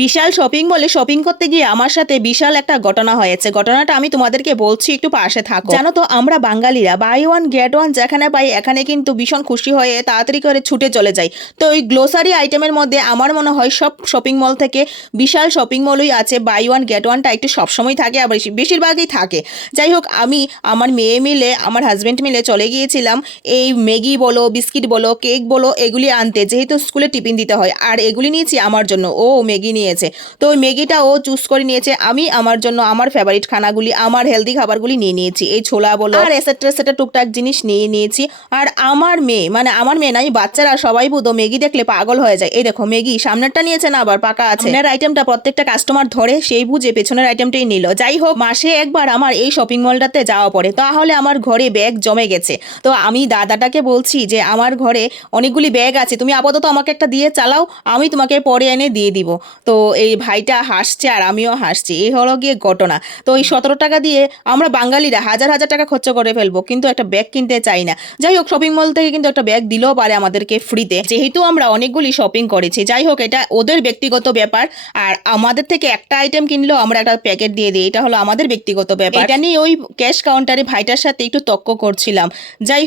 বিশাল shopping মলে shopping করতে গিয়ে আমার সাথে বিশাল একটা ঘটনা হয়েছে। ঘটনাটা আমি তোমাদেরকে বলছি, একটু পাশে থাকো। জানো তো আমরা বাঙালিরা বাই ওয়ান গেট ওয়ান যেখানে পাই এখানে কিন্তু ভীষণ খুশি হয়ে তাড়াতাড়ি করে ছুটে চলে যাই। তো ওই গ্লোসারি আইটেমের মধ্যে আমার মনে হয় সব শপিং মল থেকে বিশাল শপিং মলই আছে বাই ওয়ান গেট ওয়ানটা একটু সবসময় থাকে, আবার বেশিরভাগই থাকে। যাই হোক, আমি আমার মেয়ে মিলে আমার হাজব্যান্ড মিলে চলে গিয়েছিলাম এই ম্যাগি বলো, বিস্কিট বলো, কেক বলো, এগুলি আনতে, যেহেতু স্কুলে টিফিন দিতে হয়। আর এগুলি নিয়েছি আমার জন্য, ও ম্যাগি নিয়েছে। তো ওই ম্যাগিটা ও চুজ করে নিয়েছে, আমি আমার জন্য আমার ফেভারিট খানাগুলি, আমার হেলদি খাবারগুলি নিয়ে নিয়েছি, এই ছোলা বলো আর এসেট্রা সেটা টুকটাক জিনিস নিয়ে নিয়েছি। আর আমার মেয়ে, মানে আমার মেয়ে নাই, বাচ্চারা সবাই বুধো ম্যাগি দেখলে পাগল হয়ে যায়। এই দেখো ম্যাগি সামনেরটা নিয়েছে না, আবার পাকা আছে। সামনের আইটেমটা প্রত্যেকটা কাস্টমার ধরে সেই বুঝে পেছনের আইটেমটাই নিল। যাই হোক, মাসে একবার আমার এই শপিং মলটাতে যাওয়া পড়ে, তাহলে আমার ঘরে ব্যাগ জমে গেছে। তো আমি দাদাটাকে বলছি যে আমার ঘরে অনেকগুলি ব্যাগ আছে, তুমি আপাতত আমাকে একটা দিয়ে চালাও, আমি তোমাকে পরে এনে দিয়ে দিব। তো এই ভাইটা হাসছে আর আমিও হাসছি, এই হলো গিয়ে ঘটনা। তো এই 17 টাকা দিয়ে আমরা বাঙালিরা হাজার হাজার টাকা খরচ করে ফেলবো, কিন্তু একটা ব্যাগ কিনতে চাই না। যাই হোক, শপিং মল থেকে কিন্তু একটা ব্যাগ দিলেও পারে আমাদেরকে ফ্রিতে, যেহেতু আমরা অনেকগুলি শপিং করেছি। যাই হোক, এটা ওদের ব্যক্তিগত ব্যাপার, আর আমাদের থেকে একটা আইটেম কিনলেও আমরা একটা প্যাকেট দিয়ে দিই, এটা হলো আমাদের ব্যক্তিগত ব্যাপার। এটা নিয়ে ওই ক্যাশ কাউন্টারে ভাইটার সাথে একটু তর্ক করছিলাম। যাই হোক,